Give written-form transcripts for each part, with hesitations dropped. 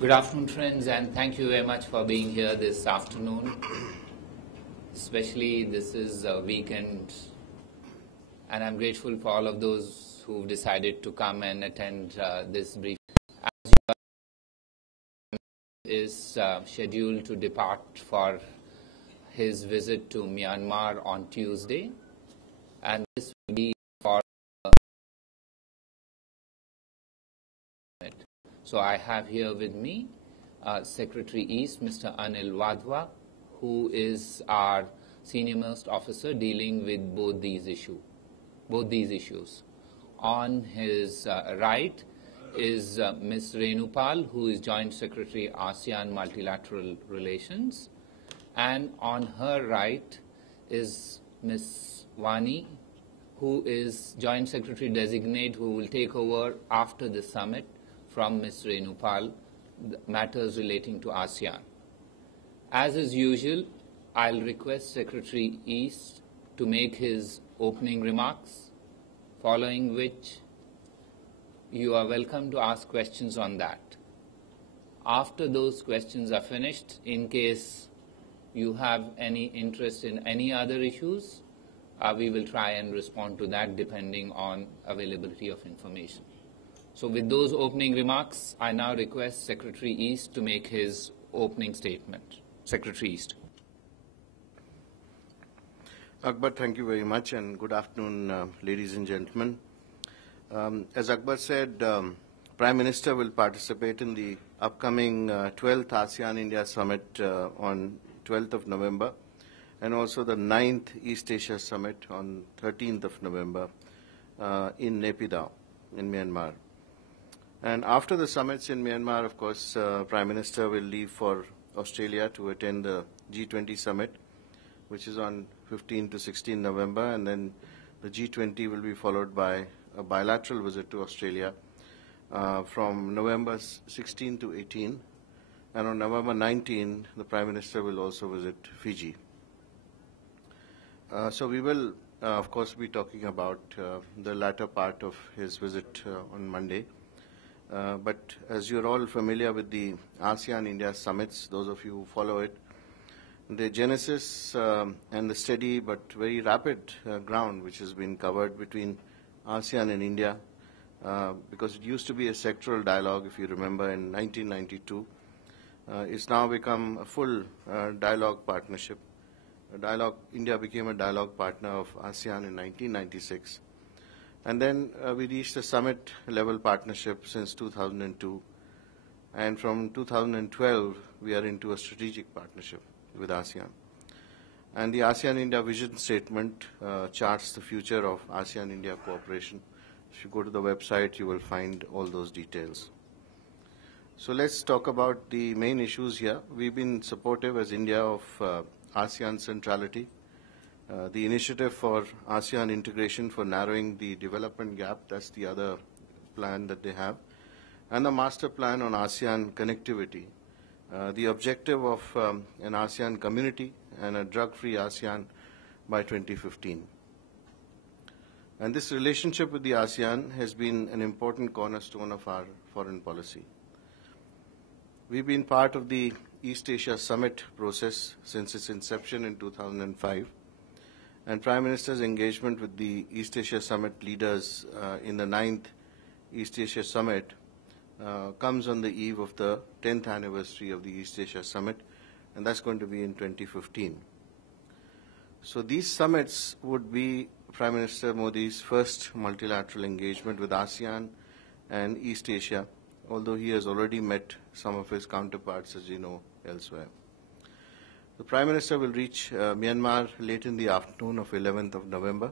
Good afternoon, friends, and thank you very much for being here this afternoon. Especially this is a weekend, and I'm grateful for all of those who've decided to come and attend this briefing. As you is scheduled to depart for his visit to Myanmar on Tuesday, and this will be for So I have here with me Secretary East, Mr. Anil Wadhwa, who is our senior most officer dealing with both these issues. On his right is Ms. Renupal, who is Joint Secretary ASEAN Multilateral Relations, and on her right is Ms. Wani, who is Joint Secretary Designate, who will take over after the summit from Ms. Renupal, matters relating to ASEAN. As is usual, I'll request Secretary East to make his opening remarks, following which you are welcome to ask questions on that. After those questions are finished, in case you have any interest in any other issues, we will try and respond to that depending on availability of information. So with those opening remarks, I now request Secretary East to make his opening statement. Secretary East. Akbar, thank you very much, and good afternoon, ladies and gentlemen. As Akbar said, Prime Minister will participate in the upcoming 12th ASEAN-India Summit on 12th of November, and also the 9th East Asia Summit on 13th of November in Naypyidaw, in Myanmar. And after the summits in Myanmar, of course, Prime Minister will leave for Australia to attend the G20 Summit, which is on 15 to 16 November, and then the G20 will be followed by a bilateral visit to Australia from November 16 to 18, and on November 19, the Prime Minister will also visit Fiji. So we will, of course, be talking about the latter part of his visit on Monday. But as you're all familiar with the ASEAN-India summits, those of you who follow it, the genesis and the steady but very rapid ground which has been covered between ASEAN and India, because it used to be a sectoral dialogue, if you remember, in 1992, it's now become a full dialogue partnership. India became a dialogue partner of ASEAN in 1996. And then we reached a summit-level partnership since 2002. And from 2012, we are into a strategic partnership with ASEAN. And the ASEAN-India vision statement charts the future of ASEAN-India cooperation. If you go to the website, you will find all those details. So let's talk about the main issues here. We've been supportive as India of ASEAN centrality. The initiative for ASEAN integration for narrowing the development gap, that's the other plan that they have, and the master plan on ASEAN connectivity. The objective of an ASEAN community and a drug-free ASEAN by 2015. And this relationship with the ASEAN has been an important cornerstone of our foreign policy. We've been part of the East Asia Summit process since its inception in 2005. And Prime Minister's engagement with the East Asia Summit leaders in the 9th East Asia Summit comes on the eve of the 10th anniversary of the East Asia Summit, and that's going to be in 2015. So these summits would be Prime Minister Modi's first multilateral engagement with ASEAN and East Asia, although he has already met some of his counterparts, as you know, elsewhere. The Prime Minister will reach Myanmar late in the afternoon of 11th of November.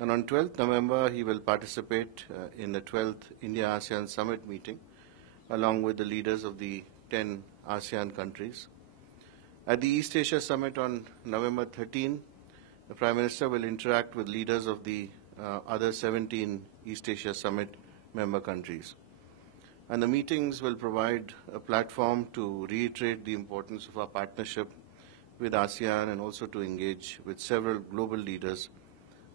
And on 12th November, he will participate in the 12th India-ASEAN Summit meeting, along with the leaders of the 10 ASEAN countries. At the East Asia Summit on November 13, the Prime Minister will interact with leaders of the other 17 East Asia Summit member countries. And the meetings will provide a platform to reiterate the importance of our partnership with ASEAN and also to engage with several global leaders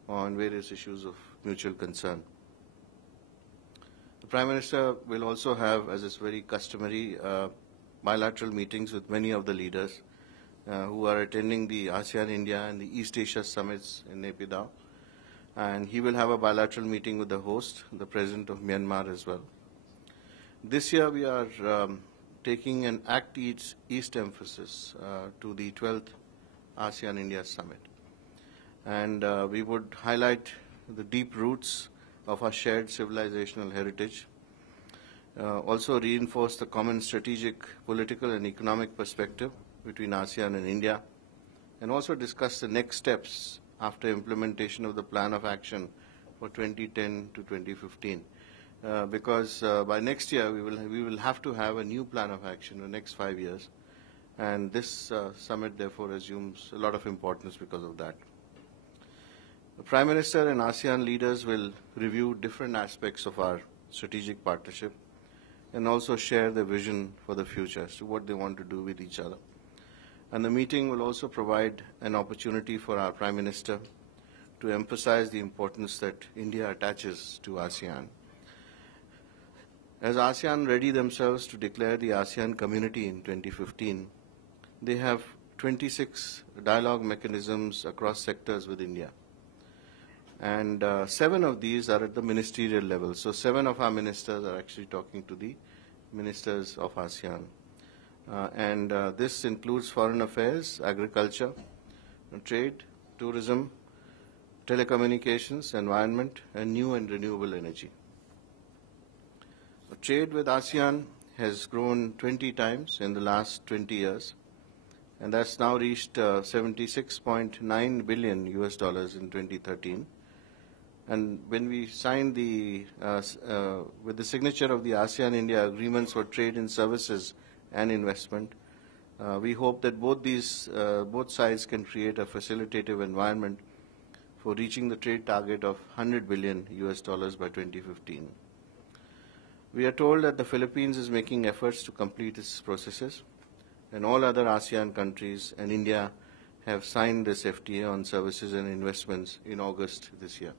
on various issues of mutual concern. The Prime Minister will also have, as is very customary, bilateral meetings with many of the leaders who are attending the ASEAN India and the East Asia summits in Naypyidaw. And he will have a bilateral meeting with the host, the President of Myanmar as well. This year we are taking an Act East emphasis to the 12th ASEAN India Summit. And we would highlight the deep roots of our shared civilizational heritage, also reinforce the common strategic, political and economic perspective between ASEAN and India, and also discuss the next steps after implementation of the plan of action for 2010 to 2015. Because by next year we will have to have a new plan of action in the next 5 years, and this summit therefore assumes a lot of importance because of that. The Prime Minister and ASEAN leaders will review different aspects of our strategic partnership and also share their vision for the future as to what they want to do with each other. And the meeting will also provide an opportunity for our Prime Minister to emphasize the importance that India attaches to ASEAN. As ASEAN ready themselves to declare the ASEAN community in 2015, they have 26 dialogue mechanisms across sectors with India. And 7 of these are at the ministerial level. So 7 of our ministers are actually talking to the ministers of ASEAN. And this includes foreign affairs, agriculture, trade, tourism, telecommunications, environment, and new and renewable energy. Trade with ASEAN has grown 20 times in the last 20 years, and that's now reached $76.9 billion in 2013. And when we signed with the signature of the ASEAN-India agreements for trade in services and investment, we hope that both sides can create a facilitative environment for reaching the trade target of $100 billion by 2015. We are told that the Philippines is making efforts to complete its processes, and all other ASEAN countries and India have signed this FTA on services and investments in August this year.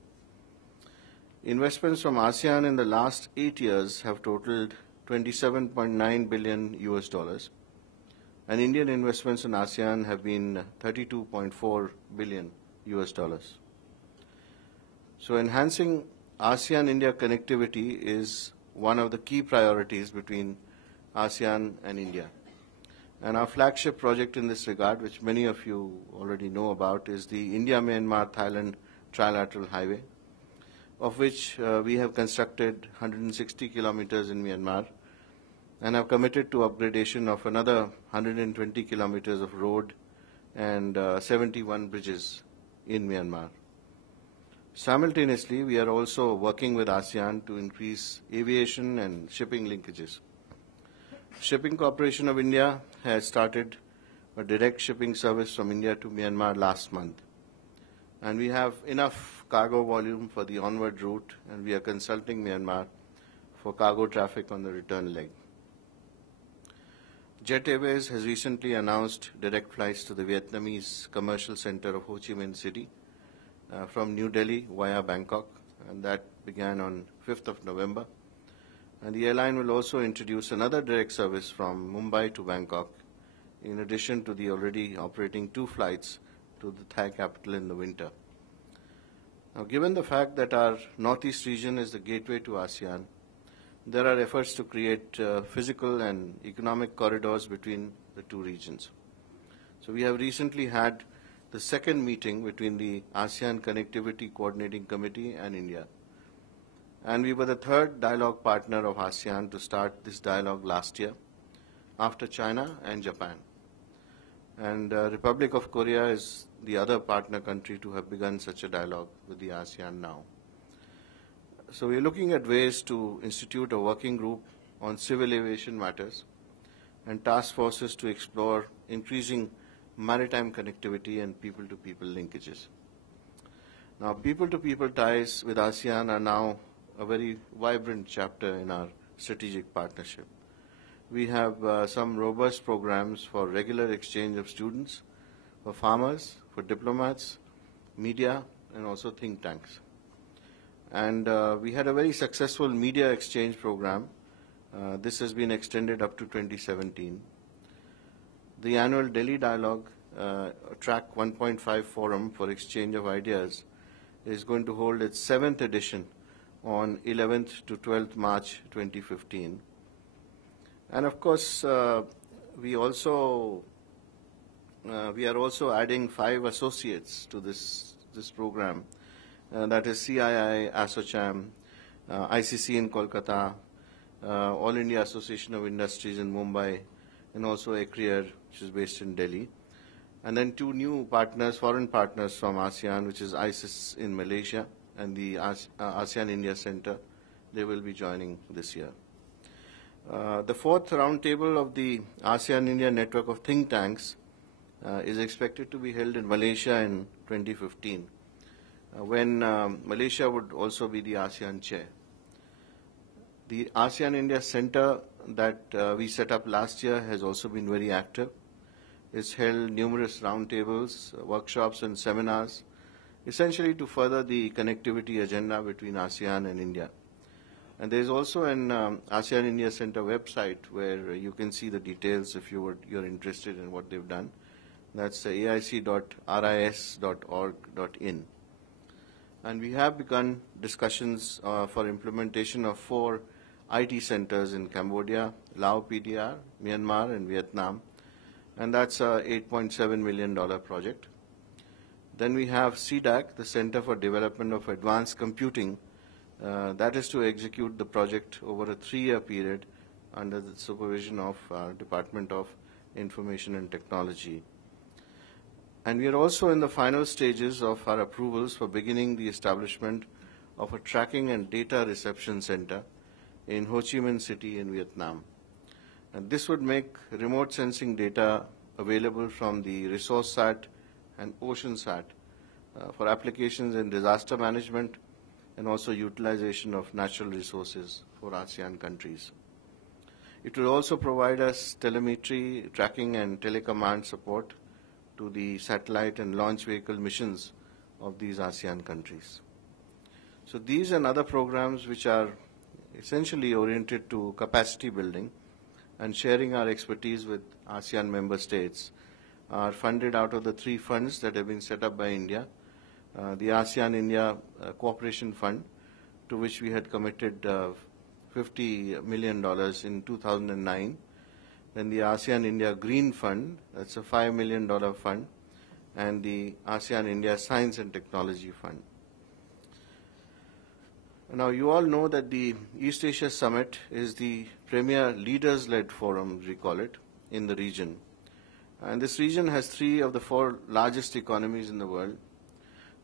Investments from ASEAN in the last 8 years have totaled $27.9 billion, and Indian investments in ASEAN have been $32.4 billion. So enhancing ASEAN-India connectivity is one of the key priorities between ASEAN and India. And our flagship project in this regard, which many of you already know about, is the India-Myanmar-Thailand Trilateral Highway, of which we have constructed 160 kilometers in Myanmar and have committed to upgradation of another 120 kilometers of road and 71 bridges in Myanmar. Simultaneously, we are also working with ASEAN to increase aviation and shipping linkages. Shipping Corporation of India has started a direct shipping service from India to Myanmar last month. And we have enough cargo volume for the onward route, and we are consulting Myanmar for cargo traffic on the return leg. Jet Airways has recently announced direct flights to the Vietnamese commercial center of Ho Chi Minh City from New Delhi via Bangkok, and that began on 5th of November. And the airline will also introduce another direct service from Mumbai to Bangkok, in addition to the already operating 2 flights to the Thai capital in the winter. Now, given the fact that our northeast region is the gateway to ASEAN, there are efforts to create physical and economic corridors between the 2 regions. So we have recently had the second meeting between the ASEAN Connectivity Coordinating Committee and India. And we were the 3rd dialogue partner of ASEAN to start this dialogue last year, after China and Japan. And Republic of Korea is the other partner country to have begun such a dialogue with the ASEAN now. So we are looking at ways to institute a working group on civil aviation matters and task forces to explore increasing maritime connectivity and people-to-people linkages. Now, people-to-people ties with ASEAN are now a very vibrant chapter in our strategic partnership. We have some robust programs for regular exchange of students, for farmers, for diplomats, media, and also think tanks. And we had a very successful media exchange program. This has been extended up to 2017. The annual Delhi Dialogue Track 1.5 Forum for Exchange of Ideas is going to hold its 7th edition on 11th to 12th March 2015. And of course, we are also adding 5 associates to this program. That is CII, ASOCHAM, ICC in Kolkata, All India Association of Industries in Mumbai, and also ECRIER, which is based in Delhi. And then 2 new partners, foreign partners from ASEAN, which is ISIS in Malaysia and the ASEAN India Center. They will be joining this year. The 4th roundtable of the ASEAN India Network of Think Tanks is expected to be held in Malaysia in 2015, when Malaysia would also be the ASEAN chair. The ASEAN India Center that we set up last year has also been very active. It's held numerous roundtables, workshops and seminars, essentially to further the connectivity agenda between ASEAN and India. And there's also an ASEAN India Center website where you can see the details if you're interested in what they've done. That's aic.ris.org.in. And we have begun discussions for implementation of 4 IT centers in Cambodia, Laos PDR, Myanmar, and Vietnam. And that's a $8.7 million project. Then we have CDAC, the Center for Development of Advanced Computing. That is to execute the project over a 3-year period under the supervision of Department of Information and Technology. And we are also in the final stages of our approvals for beginning the establishment of a tracking and data reception center in Ho Chi Minh City in Vietnam. And this would make remote sensing data available from the ResourceSat and OceanSat for applications in disaster management and also utilization of natural resources for ASEAN countries. It will also provide us telemetry, tracking and telecommand support to the satellite and launch vehicle missions of these ASEAN countries. So these and other programs which are essentially oriented to capacity building and sharing our expertise with ASEAN member states are funded out of the 3 funds that have been set up by India. The ASEAN India Cooperation Fund, to which we had committed $50 million in 2009. Then the ASEAN India Green Fund, that's a $5 million fund, and the ASEAN India Science and Technology Fund. Now, you all know that the East Asia Summit is the premier leaders-led forum, we call it, in the region. And this region has 3 of the 4 largest economies in the world.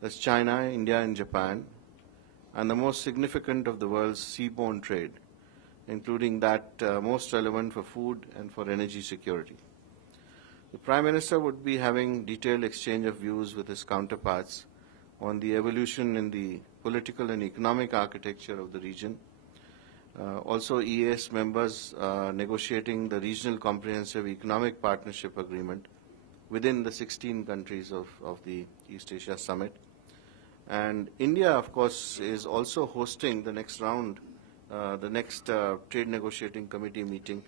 That's China, India, and Japan, and the most significant of the world's seaborne trade, including that most relevant for food and for energy security. The Prime Minister would be having detailed exchange of views with his counterparts on the evolution in the political and economic architecture of the region. Also, EAS members negotiating the Regional Comprehensive Economic Partnership Agreement within the 16 countries of the East Asia Summit. And India, of course, is also hosting the next round, the next Trade Negotiating Committee meeting,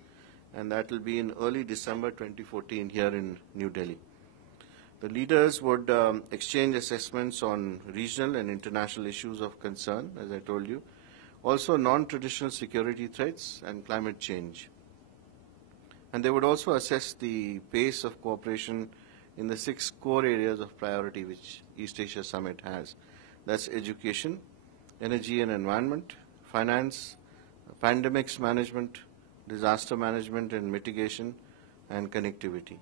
and that will be in early December 2014 here in New Delhi. The leaders would exchange assessments on regional and international issues of concern, as I told you, also non-traditional security threats and climate change. And they would also assess the pace of cooperation in the 6 core areas of priority which East Asia Summit has. That's education, energy and environment, finance, pandemics management, disaster management and mitigation, and connectivity.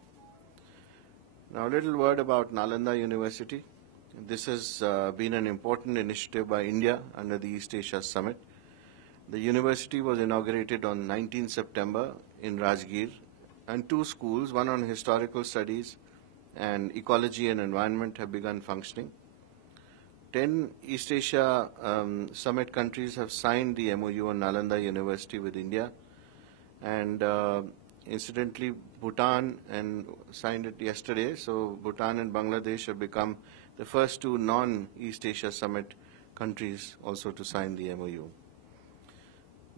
Now, a little word about Nalanda University. This has been an important initiative by India under the East Asia Summit. The university was inaugurated on 19 September in Rajgir, and 2 schools, one on historical studies and ecology and environment, have begun functioning. 10 East Asia Summit countries have signed the MOU on Nalanda University with India, and incidentally, Bhutan and signed it yesterday. So Bhutan and Bangladesh have become the first 2 non-East Asia Summit countries also to sign the MOU.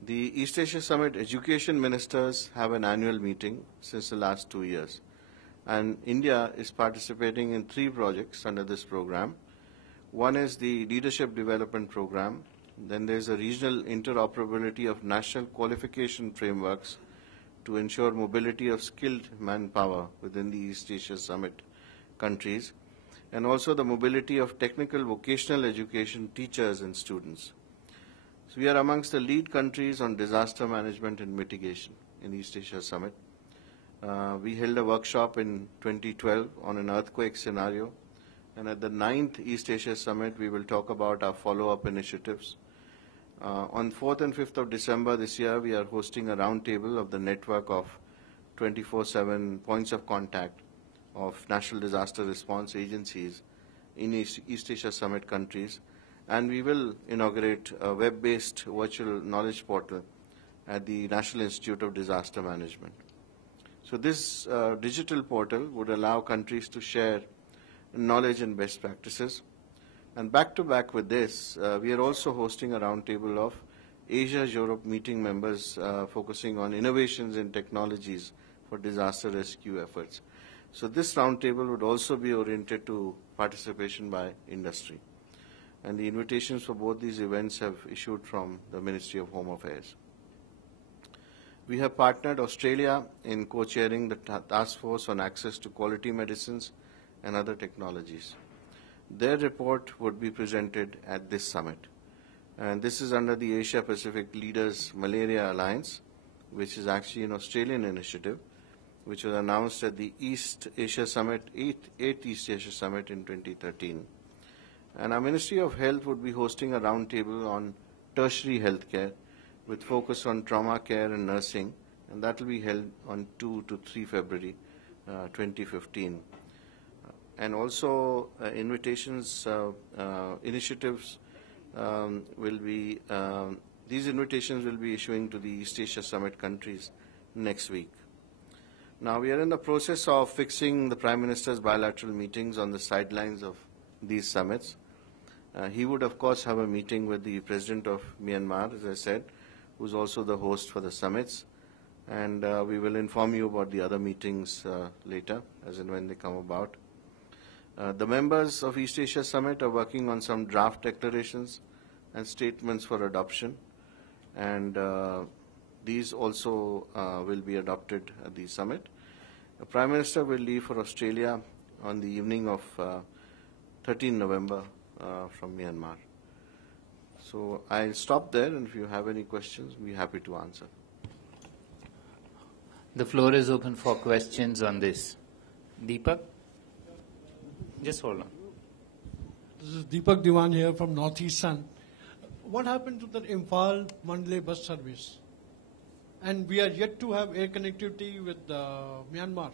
The East Asia Summit education ministers have an annual meeting since the last 2 years, and India is participating in 3 projects under this program. One is the Leadership Development Program. Then there's a regional interoperability of national qualification frameworks to ensure mobility of skilled manpower within the East Asia Summit countries, and also the mobility of technical vocational education teachers and students. So we are amongst the lead countries on disaster management and mitigation in East Asia Summit. We held a workshop in 2012 on an earthquake scenario, and at the 9th East Asia Summit we will talk about our follow-up initiatives. On 4th and 5th of December this year, we are hosting a roundtable of the network of 24/7 points of contact of national disaster response agencies in East Asia Summit countries, and we will inaugurate a web-based virtual knowledge portal at the National Institute of Disaster Management. So this digital portal would allow countries to share knowledge and best practices. And back to back with this, we are also hosting a roundtable of Asia-Europe meeting members focusing on innovations in technologies for disaster rescue efforts. So this roundtable would also be oriented to participation by industry. And the invitations for both these events have issued from the Ministry of Home Affairs. We have partnered Australia in co-chairing the task force on access to quality medicines and other technologies. Their report would be presented at this summit. And this is under the Asia Pacific Leaders Malaria Alliance, which is actually an Australian initiative, which was announced at the East Asia Summit, 8th East Asia Summit in 2013. And our Ministry of Health would be hosting a roundtable on tertiary healthcare with focus on trauma care and nursing, and that will be held on 2 to 3 February 2015. And also invitations, initiatives will be, these invitations will be issuing to the East Asia Summit countries next week. Now we are in the process of fixing the Prime Minister's bilateral meetings on the sidelines of these summits. He would of course have a meeting with the President of Myanmar, as I said, who's also the host for the summits. And we will inform you about the other meetings later, as and when they come about. The members of East Asia Summit are working on some draft declarations and statements for adoption, and these also will be adopted at the summit. The Prime Minister will leave for Australia on the evening of 13 November from Myanmar. So I'll stop there, and if you have any questions, we'll be happy to answer. The floor is open for questions on this. Deepak? Just hold on. This is Deepak Diwan here from North-East-ASEAN. What happened to the Imphal-Mandalay bus service? And we are yet to have air connectivity with Myanmar.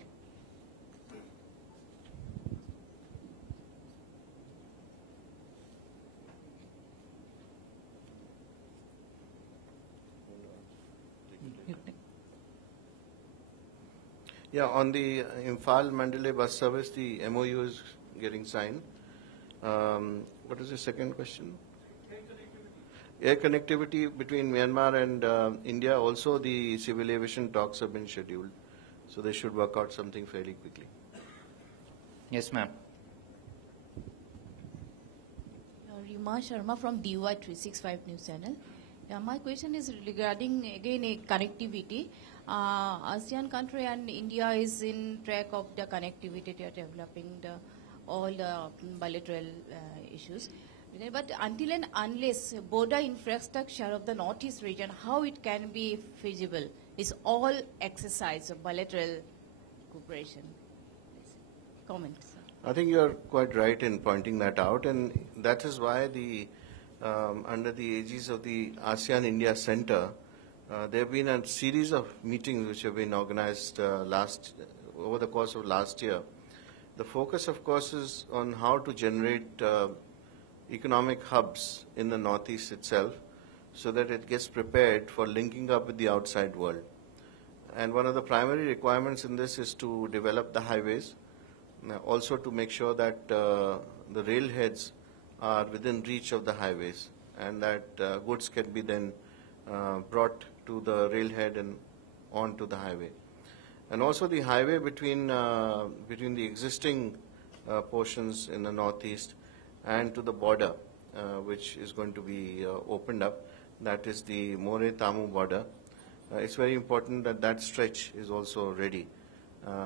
Yeah, on the Imphal-Mandalay bus service, the MOU is getting signed. What is the second question? Air connectivity between Myanmar and India. Also, the civil aviation talks have been scheduled, so they should work out something fairly quickly. Yes, ma'am. Rima Sharma from DY 365 News Channel. My question is regarding again connectivity. ASEAN country and India is in track of the connectivity. They are developing all the bilateral issues. But until and unless border infrastructure of the Northeast region, how it can be feasible is all exercise of bilateral cooperation. Comment, sir. I think you're quite right in pointing that out, and that is why the under the aegis of the ASEAN-India Center, there have been a series of meetings which have been organized over the course of last year. The focus, of course, is on how to generate economic hubs in the Northeast itself so that it gets prepared for linking up with the outside world. And one of the primary requirements in this is to develop the highways, also to make sure that the railheads are within reach of the highways, and that goods can be then brought to the railhead and onto the highway. And also the highway between the existing portions in the northeast and to the border, which is going to be opened up, that is the More-Tamu border. It's very important that that stretch is also ready.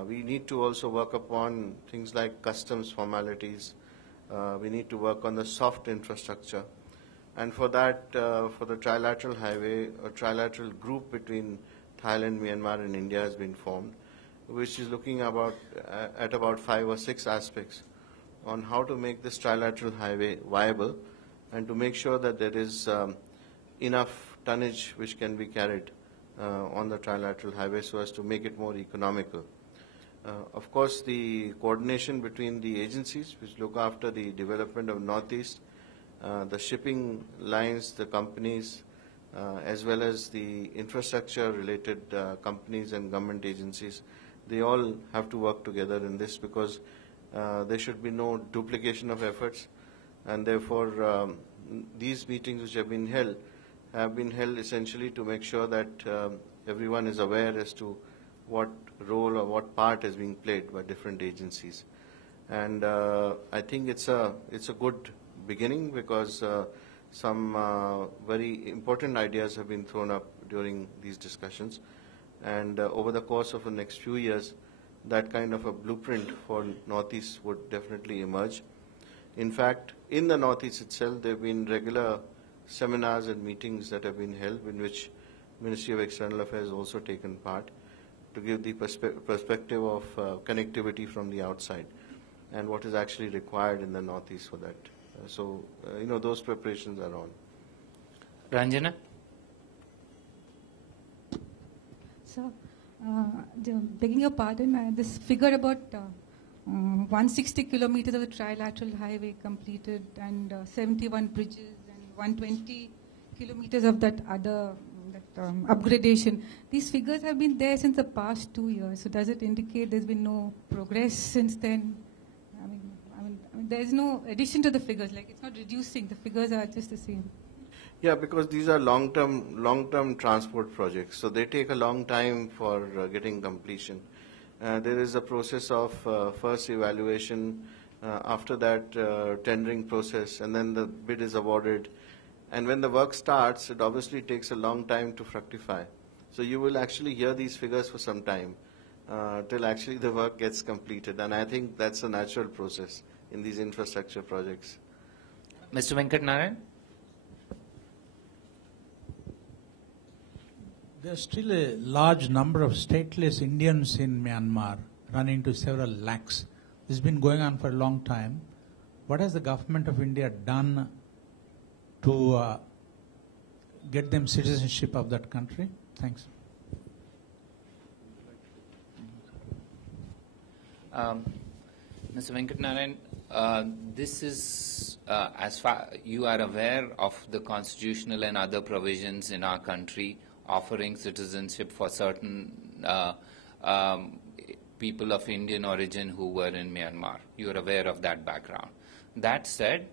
We need to also work upon things like customs formalities. We need to work on the soft infrastructure. And for that, for the trilateral highway, a trilateral group between Thailand, Myanmar, and India has been formed, which is looking at about 5 or 6 aspects on how to make this trilateral highway viable and to make sure that there is enough tonnage which can be carried on the trilateral highway so as to make it more economical. Of course, the coordination between the agencies which look after the development of Northeast, the shipping lines, the companies, as well as the infrastructure-related companies and government agencies, they all have to work together in this because there should be no duplication of efforts, and therefore these meetings which have been held essentially to make sure that everyone is aware as to what role or what part is being played by different agencies. And I think it's a good beginning because some very important ideas have been thrown up during these discussions. And over the course of the next few years, that kind of a blueprint for Northeast would definitely emerge. In fact, in the Northeast itself, there have been regular seminars and meetings that have been held in which Ministry of External Affairs also taken part to give the perspective of connectivity from the outside and what is actually required in the Northeast for that. So, those preparations are on. Ranjana? So, begging your pardon, this figure about 160 kilometers of the trilateral highway completed and 71 bridges and 120 kilometers of that other upgradation. These figures have been there since the past 2 years. So does it indicate there's been no progress since then? I mean, there's no addition to the figures. Like it's not reducing. The figures are just the same. Yeah, because these are long-term transport projects, so they take a long time for getting completion. There is a process of first evaluation, after that tendering process, and then the bid is awarded. And when the work starts, it obviously takes a long time to fructify. So you will actually hear these figures for some time till actually the work gets completed. And I think that's a natural process in these infrastructure projects. Mr. Venkat Narayan? There's still a large number of stateless Indians in Myanmar, running to several lakhs. This has been going on for a long time. What has the government of India done to get them citizenship of that country? Thanks. Mr. Venkat Narayan, this is, as far you are aware of the constitutional and other provisions in our country offering citizenship for certain people of Indian origin who were in Myanmar. You are aware of that background. That said,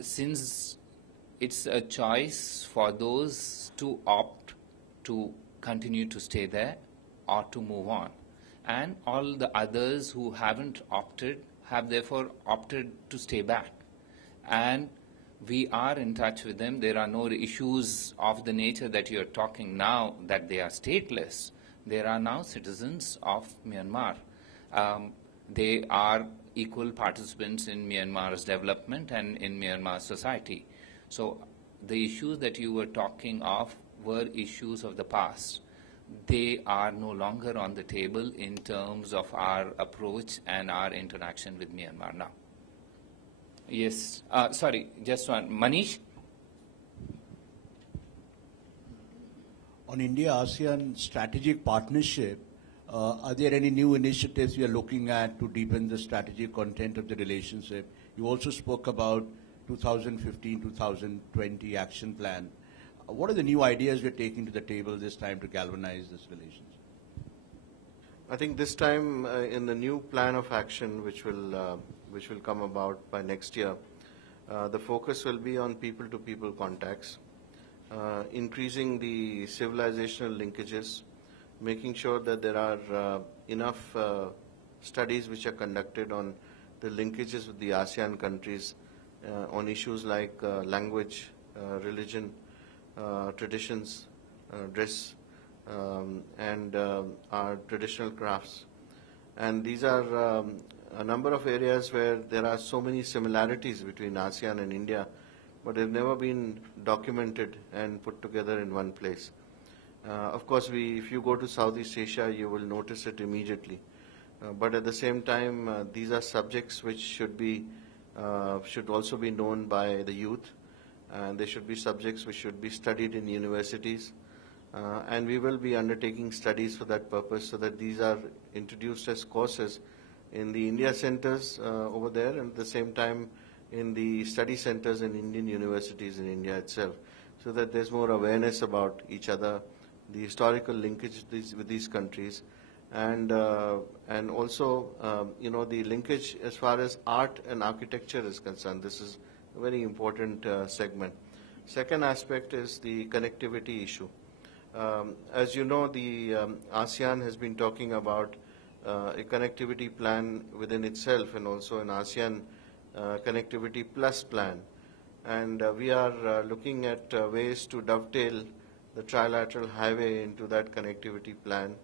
since it's a choice for those to opt to continue to stay there or to move on, and all the others who haven't opted have therefore opted to stay back. And we are in touch with them. There are no issues of the nature that you're talking now that they are stateless. They are now citizens of Myanmar. They are equal participants in Myanmar's development and in Myanmar's society. So the issues that you were talking of were issues of the past. They are no longer on the table in terms of our approach and our interaction with Myanmar now. Yes. Sorry, just one. Manish? On India-ASEAN strategic partnership, are there any new initiatives we are looking at to deepen the strategic content of the relationship? You also spoke about 2015-2020 action plan. What are the new ideas we're taking to the table this time to galvanize this relationship? I think this time in the new plan of action, which will come about by next year, the focus will be on people-to-people contacts, increasing the civilizational linkages, making sure that there are enough studies which are conducted on the linkages with the ASEAN countries on issues like language, religion, traditions, dress, and our traditional crafts. And these are a number of areas where there are so many similarities between ASEAN and India, but they've never been documented and put together in one place. Of course, if you go to Southeast Asia, you will notice it immediately. But at the same time, these are subjects which should also be known by the youth, and they should be subjects which should be studied in universities. And we will be undertaking studies for that purpose, so that these are introduced as courses in the India centers over there, and at the same time in the study centers in Indian universities in India itself, so that there's more awareness about each other, the historical linkage with these countries, and also the linkage as far as art and architecture is concerned. This is a very important segment. Second aspect is the connectivity issue. As you know, the ASEAN has been talking about a connectivity plan within itself, and also an ASEAN Connectivity Plus plan. And we are looking at ways to dovetail the trilateral highway into that connectivity plan.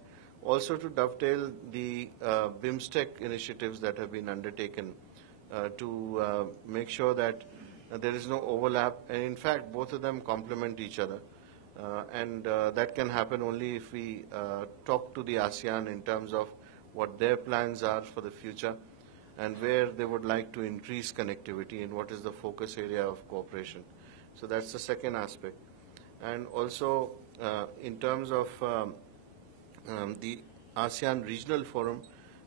Also to dovetail the BIMSTEC initiatives that have been undertaken to make sure that there is no overlap. And in fact, both of them complement each other. And that can happen only if we talk to the ASEAN in terms of what their plans are for the future, and where they would like to increase connectivity, and what is the focus area of cooperation. So that's the second aspect. And also in terms of the ASEAN Regional Forum,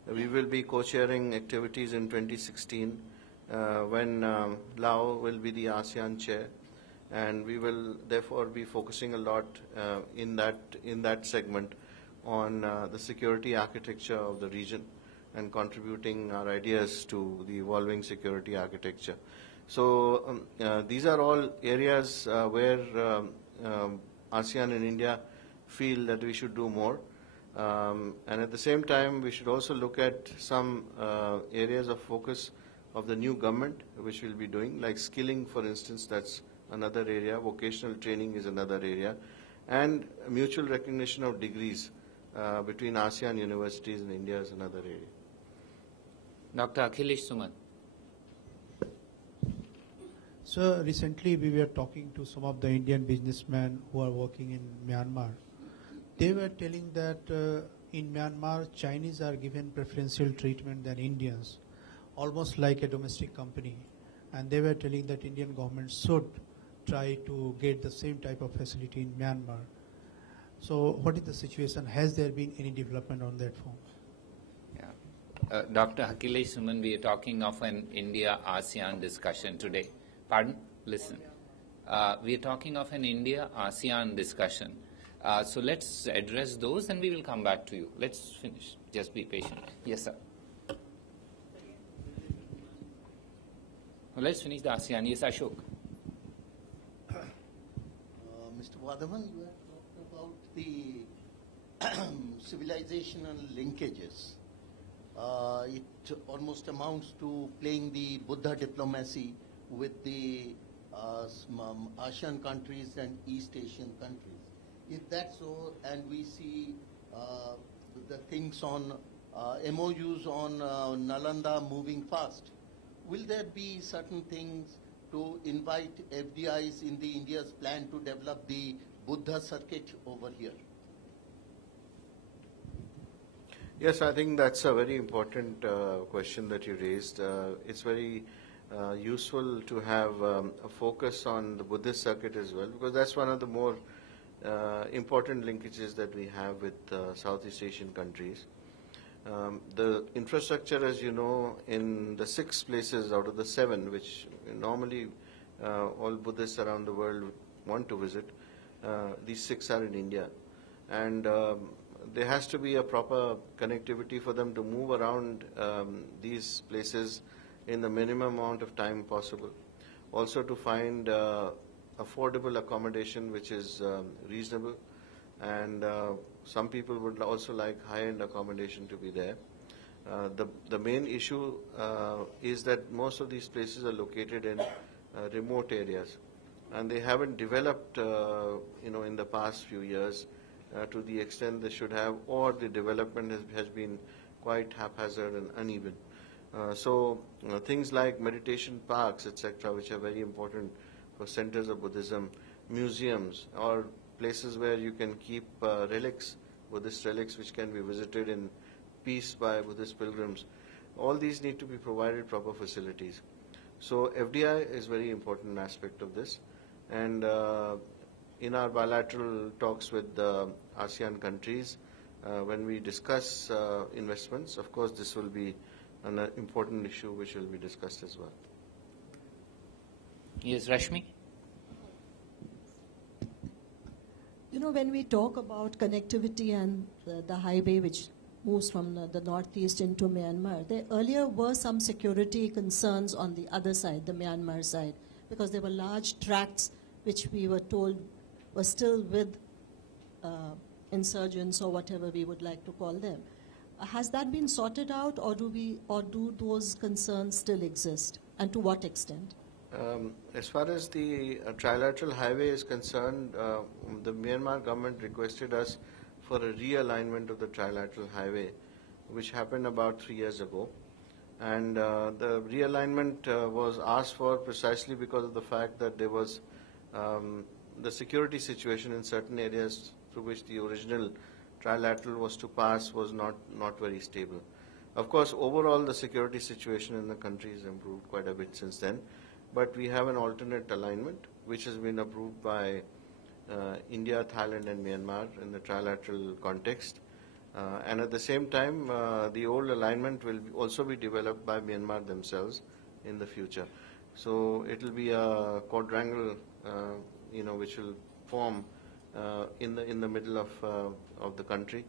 we will be co-chairing activities in 2016 when Laos will be the ASEAN chair. And we will therefore be focusing a lot in that segment on the security architecture of the region, and contributing our ideas to the evolving security architecture. So these are all areas where ASEAN and India feel that we should do more. And at the same time, we should also look at some areas of focus of the new government, which we'll be doing, like skilling, for instance. That's another area. Vocational training is another area. And mutual recognition of degrees between ASEAN universities and India is another area. Dr. Akhilesh Suman. So recently we were talking to some of the Indian businessmen who are working in Myanmar. They were telling that in Myanmar, Chinese are given preferential treatment than Indians, almost like a domestic company. And they were telling that Indian government should try to get the same type of facility in Myanmar. So what is the situation? Has there been any development on that front? Yeah. Dr. Akhilesh Suman, we are talking of an India-ASEAN discussion today. Pardon? Listen. We are talking of an India-ASEAN discussion. So let's address those and we will come back to you. Let's finish. Just be patient. Yes, sir. Well, let's finish the ASEAN. Yes, Ashok. Mr. Wadhavan, you have talked about the civilizational linkages. It almost amounts to playing the Buddha diplomacy with the ASEAN countries and East Asian countries. If that's so, and we see the things on MOUs on Nalanda moving fast, will there be certain things to invite FDIs in the India's plan to develop the Buddha circuit over here? Yes, I think that's a very important question that you raised. It's very useful to have a focus on the Buddhist circuit as well, because that's one of the more important linkages that we have with Southeast Asian countries. The infrastructure, as you know, in the 6 places out of the 7, which normally all Buddhists around the world want to visit, these 6 are in India. And there has to be a proper connectivity for them to move around these places in the minimum amount of time possible. Also to find affordable accommodation which is reasonable, and some people would also like high-end accommodation to be there. The main issue is that most of these places are located in remote areas, and they haven't developed in the past few years to the extent they should have, or the development has been quite haphazard and uneven. So things like meditation parks, etc., which are very important for centers of Buddhism, museums, or places where you can keep relics, Buddhist relics, which can be visited in peace by Buddhist pilgrims. All these need to be provided proper facilities. So FDI is a very important aspect of this, and in our bilateral talks with the ASEAN countries, when we discuss investments, of course this will be an important issue which will be discussed as well. Yes, Rashmi? You know, when we talk about connectivity and the highway which moves from the northeast into Myanmar, there earlier were some security concerns on the other side, the Myanmar side, because there were large tracts which we were told were still with insurgents or whatever we would like to call them. Has that been sorted out, or do those concerns still exist, and to what extent? As far as the trilateral highway is concerned, the Myanmar government requested us for a realignment of the trilateral highway, which happened about 3 years ago. And the realignment was asked for precisely because of the fact that there was the security situation in certain areas through which the original trilateral was to pass was not very stable. Of course, overall the security situation in the country has improved quite a bit since then, but we have an alternate alignment which has been approved by India, Thailand and Myanmar in the trilateral context. And at the same time, the old alignment will also be developed by Myanmar themselves in the future. So it will be a quadrangle, which will form in the middle of the country.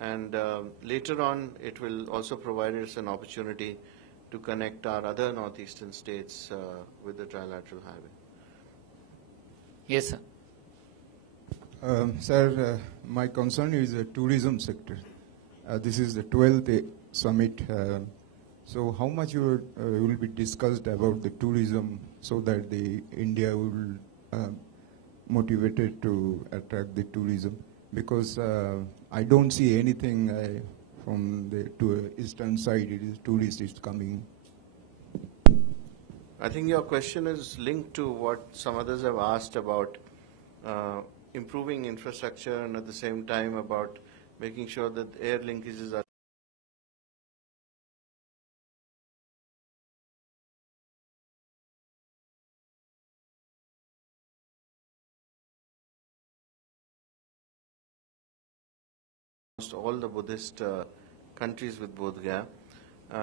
And later on, it will also provide us an opportunity to connect our other northeastern states with the trilateral highway. Yes, sir. Sir, my concern is the tourism sector. This is the 12th summit. So how much will be discussed about the tourism so that the India will motivated to attract the tourism? Because I don't see anything from the eastern side. It is tourists coming. I think your question is linked to what some others have asked about improving infrastructure, and at the same time about making sure that air linkages are all the Buddhist countries with Bodh Gaya.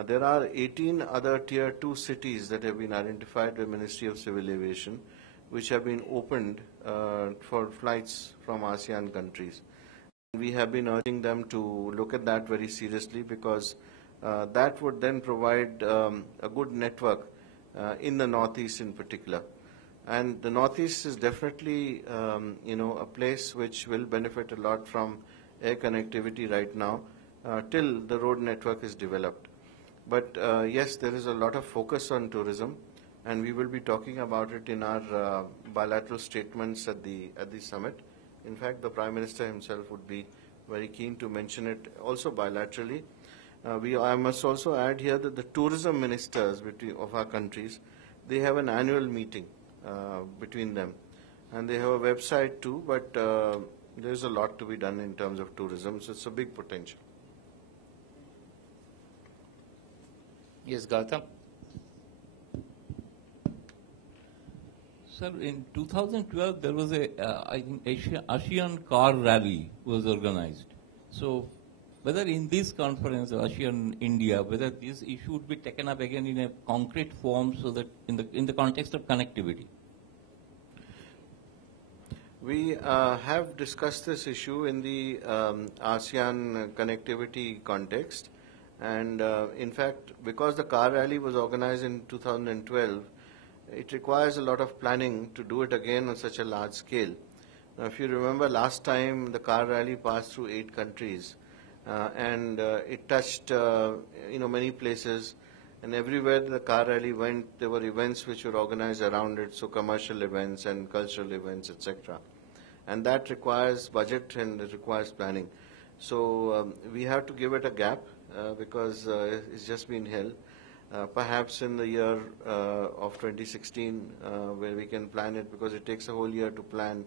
There are 18 other tier 2 cities that have been identified by Ministry of Civil Aviation, which have been opened for flights from ASEAN countries. We have been urging them to look at that very seriously, because that would then provide a good network in the Northeast in particular. And the Northeast is definitely a place which will benefit a lot from air connectivity right now till the road network is developed. But yes, there is a lot of focus on tourism, and we will be talking about it in our bilateral statements at the summit. In fact, the Prime Minister himself would be very keen to mention it also bilaterally. I must also add here that the tourism ministers of our countries, they have an annual meeting between them, and they have a website too, but there's a lot to be done in terms of tourism, so it's a big potential. Yes, Gautam. Sir, in 2012 there was I think ASEAN car rally was organized. So whether in this conference, ASEAN India, whether this issue would be taken up again in a concrete form, so that in the context of connectivity. We have discussed this issue in the ASEAN connectivity context, and in fact, because the car rally was organized in 2012, it requires a lot of planning to do it again on such a large scale. Now, if you remember, last time the car rally passed through 8 countries, and it touched many places, and everywhere the car rally went, there were events which were organized around it, so commercial events and cultural events, etc. And that requires budget and it requires planning. So we have to give it a gap because it's just been held. Perhaps in the year of 2016 where we can plan it, because it takes a whole year to plan,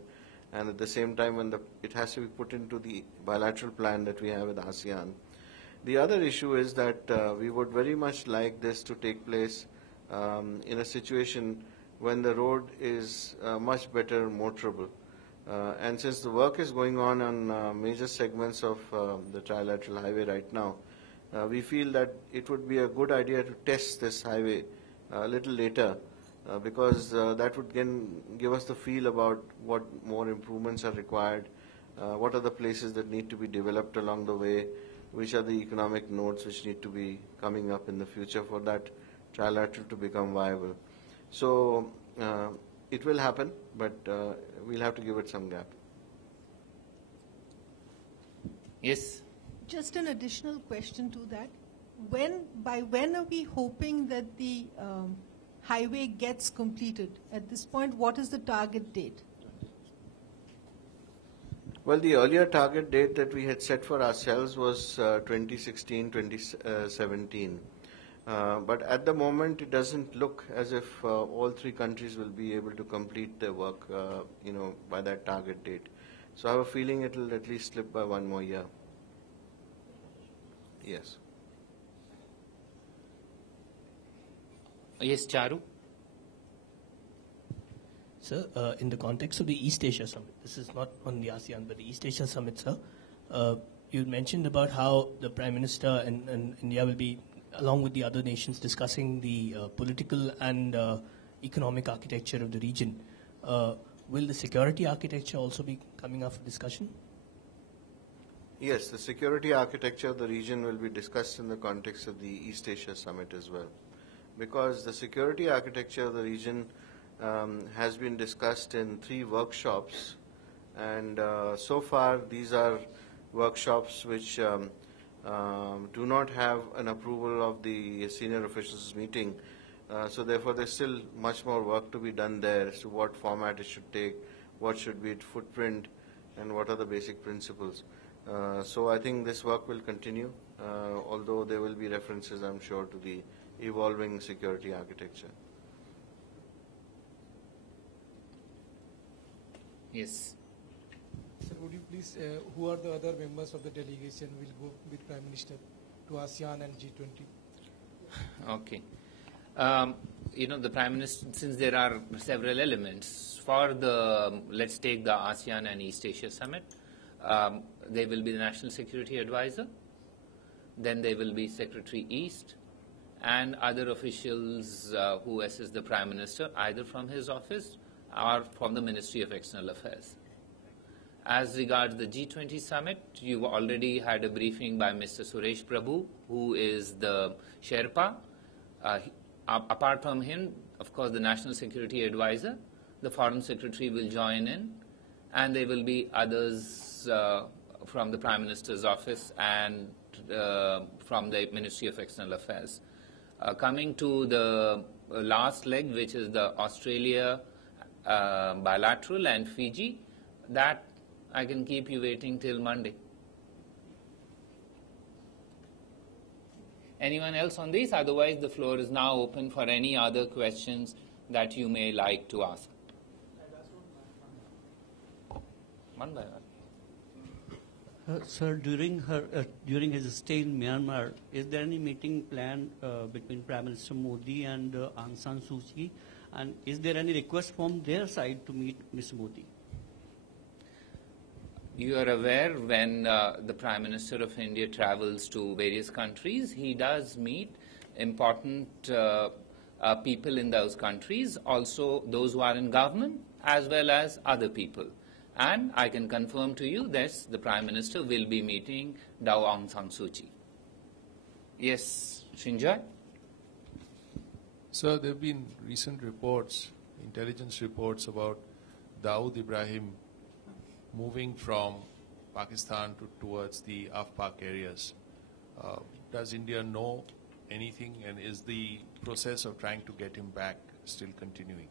and at the same time when it has to be put into the bilateral plan that we have with ASEAN. The other issue is that we would very much like this to take place in a situation when the road is much better motorable. And since the work is going on major segments of the trilateral highway right now, we feel that it would be a good idea to test this highway a little later because that would then give us the feel about what more improvements are required, what are the places that need to be developed along the way, which are the economic nodes which need to be coming up in the future for that trilateral to become viable. So it will happen, but we'll have to give it some gap. Yes? Just an additional question to that. By when are we hoping that the highway gets completed? At this point, what is the target date? Well, the earlier target date that we had set for ourselves was 2016, 2017. But at the moment, it doesn't look as if all 3 countries will be able to complete their work, by that target date. So I have a feeling it will at least slip by 1 more year. Yes. Yes, Charu. Sir, in the context of the East Asia Summit, this is not on the ASEAN, but the East Asia Summit, sir, you mentioned about how the Prime Minister and India will be, along with the other nations, discussing the political and economic architecture of the region. Will the security architecture also be coming up for discussion? Yes, the security architecture of the region will be discussed in the context of the East Asia Summit as well. Because the security architecture of the region has been discussed in 3 workshops, and so far these are workshops which do not have an approval of the senior officials meeting. So therefore there's still much more work to be done there as to what format it should take, what should be its footprint, and what are the basic principles. So I think this work will continue, although there will be references, I'm sure, to the evolving security architecture. Yes. Sir, would you please, who are the other members of the delegation who will go with Prime Minister to ASEAN and G20? Okay. The Prime Minister, since there are several elements, for let's take the ASEAN and East Asia Summit, there will be the National Security Advisor, then there will be Secretary East, and other officials who assist the Prime Minister, either from his office or from the Ministry of External Affairs. As regards the G20 summit, you've already had a briefing by Mr. Suresh Prabhu, who is the Sherpa. Apart from him, of course, the National Security Advisor, the Foreign Secretary will join in, and there will be others from the Prime Minister's office and from the Ministry of External Affairs. Coming to the last leg, which is the Australia bilateral and Fiji, that I can keep you waiting till Monday. Anyone else on this? Otherwise, the floor is now open for any other questions that you may like to ask. One by one. Sir, during his stay in Myanmar, is there any meeting planned between Prime Minister Modi and Aung San Suu Kyi? And is there any request from their side to meet Ms. Modi? You are aware when the Prime Minister of India travels to various countries, he does meet important people in those countries, also those who are in government, as well as other people. And I can confirm to you that the Prime Minister will be meeting Aung San Suu Kyi. Yes, Shinjoy? Sir, there have been recent reports, intelligence reports about Dawood Ibrahim moving from Pakistan towards the Afpak areas. Does India know anything, and is the process of trying to get him back still continuing?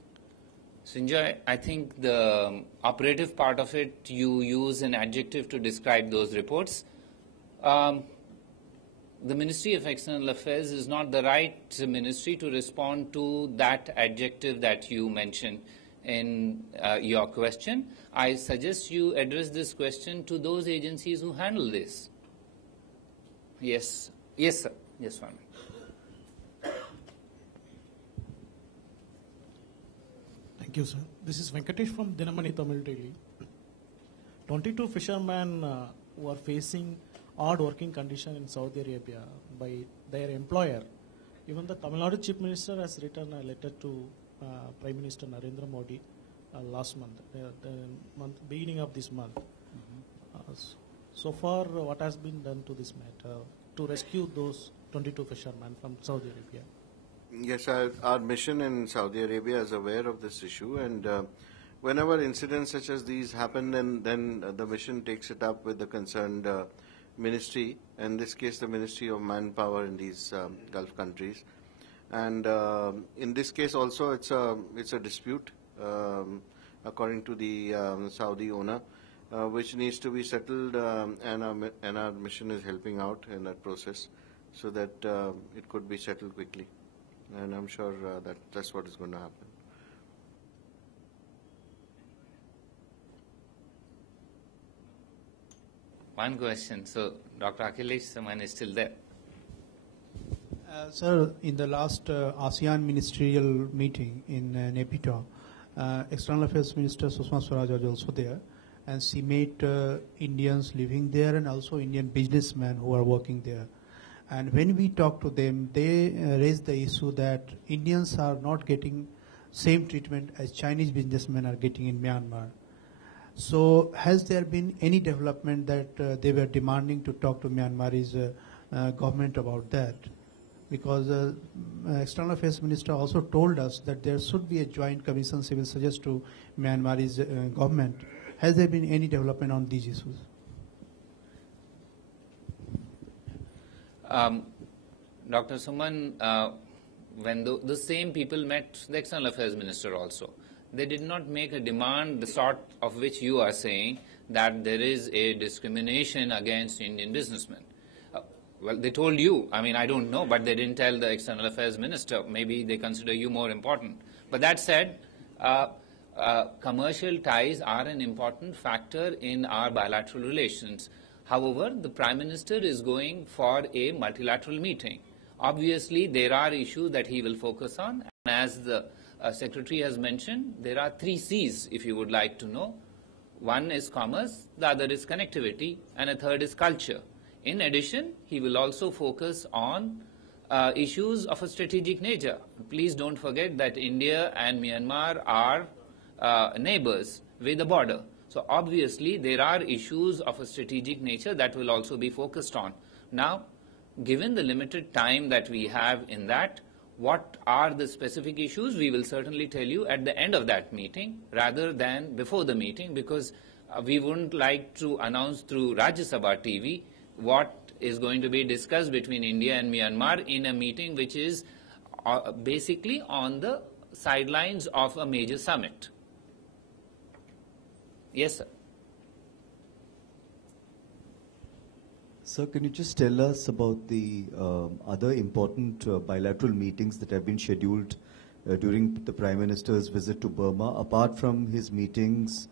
Sanjay, I think the operative part of it, you use an adjective to describe those reports. The Ministry of External Affairs is not the right ministry to respond to that adjective that you mentioned in your question. I suggest you address this question to those agencies who handle this. Yes. Yes, sir. Yes, Swami. Thank you, sir. This is Venkatesh from Dinamani Tamil Daily. 22 fishermen who are facing odd working condition in Saudi Arabia by their employer. Even the Tamil Nadu Chief Minister has written a letter to Prime Minister Narendra Modi last month, beginning of this month. So far, what has been done to this matter to rescue those 22 fishermen from Saudi Arabia? Yes, our mission in Saudi Arabia is aware of this issue, and whenever incidents such as these happen, then the mission takes it up with the concerned ministry, in this case the Ministry of Manpower in these Gulf countries. And in this case also it's a dispute according to the Saudi owner, which needs to be settled, and our mission is helping out in that process so that it could be settled quickly. And I'm sure that's what is going to happen. One question. So, Dr. Akhilesh, someone is still there. Sir, in the last ASEAN ministerial meeting in Naypyidaw, External Affairs Minister Sushma Swaraj was also there, and she met Indians living there and also Indian businessmen who are working there. And when we talk to them, they raise the issue that Indians are not getting same treatment as Chinese businessmen are getting in Myanmar. So has there been any development that they were demanding to talk to Myanmar's government about that? Because External Affairs Minister also told us that there should be a joint commission she will suggest to Myanmar's government. Has there been any development on these issues? Dr. Suman, when the same people met the External Affairs Minister also, they did not make a demand the sort of which you are saying, that there is a discrimination against Indian businessmen. Well, they told you. I mean, I don't know, but they didn't tell the External Affairs Minister. Maybe they consider you more important. But that said, commercial ties are an important factor in our bilateral relations. However, the Prime Minister is going for a multilateral meeting. Obviously, there are issues that he will focus on. And as the Secretary has mentioned, there are 3 C's, if you would like to know. One is commerce, the other is connectivity, and a third is culture. In addition, he will also focus on issues of a strategic nature. Please don't forget that India and Myanmar are neighbors with a border. So obviously, there are issues of a strategic nature that will also be focused on. Now, given the limited time that we have in that, what are the specific issues? We will certainly tell you at the end of that meeting rather than before the meeting, because we wouldn't like to announce through Rajya Sabha TV what is going to be discussed between India and Myanmar in a meeting which is basically on the sidelines of a major summit. Yes, sir. Sir, can you just tell us about the other important bilateral meetings that have been scheduled during the Prime Minister's visit to Burma, apart from his meetings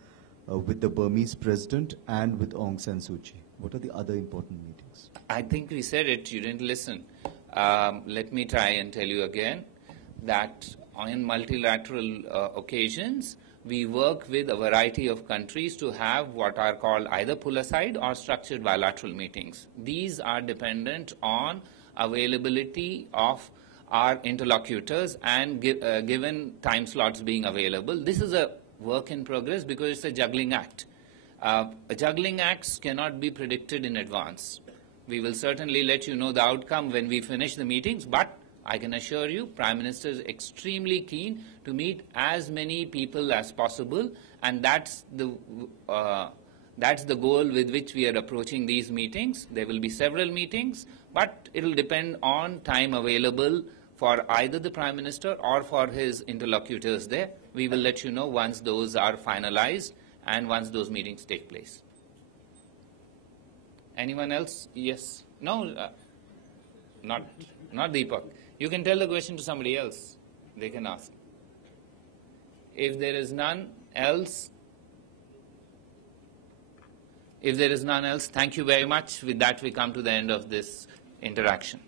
with the Burmese president and with Aung San Suu Kyi? What are the other important meetings? I think we said it, you didn't listen. Let me try and tell you again that on multilateral occasions, we work with a variety of countries to have what are called either pull-aside or structured bilateral meetings. These are dependent on availability of our interlocutors and given time slots being available. This is a work in progress because it's a juggling act. Juggling acts cannot be predicted in advance. We will certainly let you know the outcome when we finish the meetings, but I can assure you, Prime Minister is extremely keen to meet as many people as possible, and that's the goal with which we are approaching these meetings. There will be several meetings, but it will depend on time available for either the Prime Minister or for his interlocutors there. We will let you know once those are finalized and once those meetings take place. Anyone else? Yes? No? Not Deepak. You can tell the question to somebody else. They can ask. If there is none else, thank you very much. With that, we come to the end of this interaction.